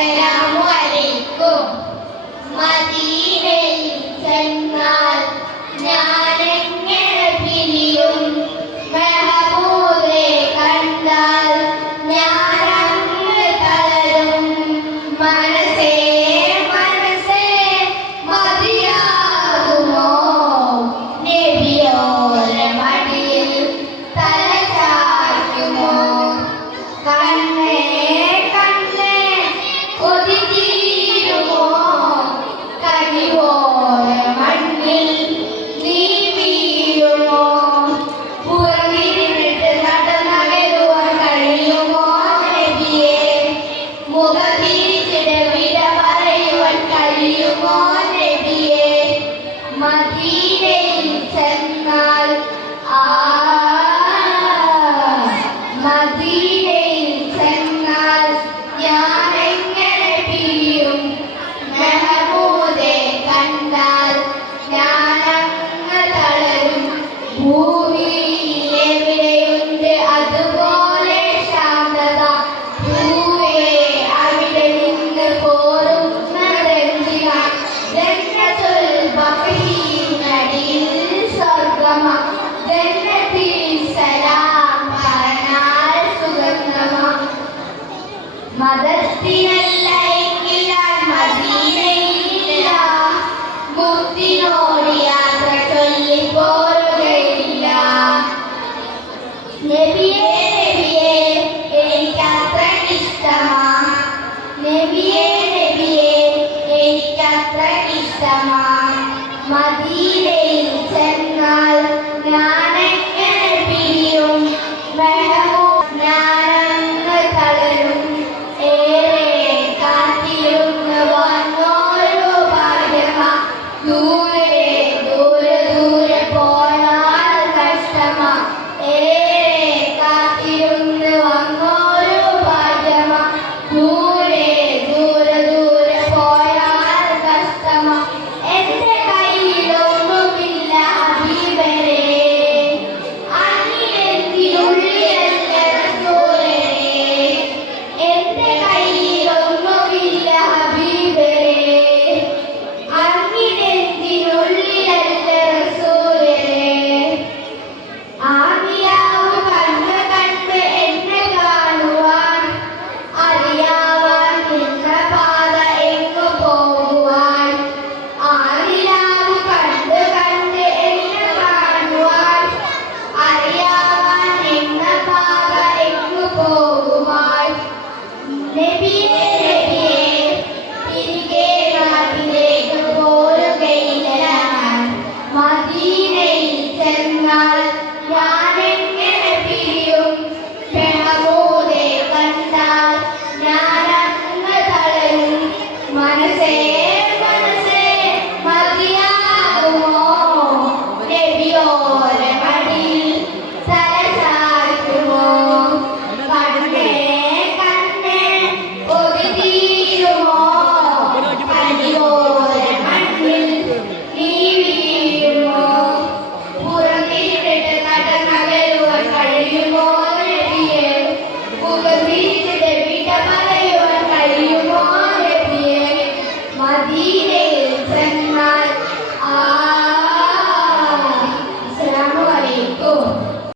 അസ്സലാമു അലൈക്കും. മദീനയിൽ ചെന്നാൽ ഞാനെങ്ങനെ പിരിയും? മെഹബൂബെ കണ്ടാൽ ഞാനങ്ങ് തളരും. മനസ്സേ മനസ്സേ മതിയാകുമോ? നബിയോരെ മടിയിൽ തല ചായ്ക്കുമോ? കണ്ണേ കണ്ണേ കൊതി തീരുമോ? കരിവോരെ മണ്ണിൽ നീ വീഴുമോ? പുറകിരുന്നിട്ട് നടന്നകലുവാൻ കഴിയുമോ നബിയേ? മുഖം തിരിച്ചിട്ട് വിട പറയുവാൻ കഴിയുമോ നബിയേ? മദീനയിൽ ചെന്നാൽ മദീനയിൽ ചെന്നാൽ ഞാനെങ്ങനെ പിരിയും? മെഹബൂബെ കണ്ടാൽ ഞാനങ്ങ് തളരും. ഭൂമിയിൽ എവിടെയുണ്ട് അതുപോലെ ശാന്തത? പൂവേ അവിടെ നിന്ന് പോരുന്നതെന്തിനാ? ജന്നത്തുൽ ബഖീനടിയിൽ സ്വർഗമാ. ജന്നത്തിൽ സലാം പറഞ്ഞാൽ സുഗന്ധമാ. മതത്തിനല്ല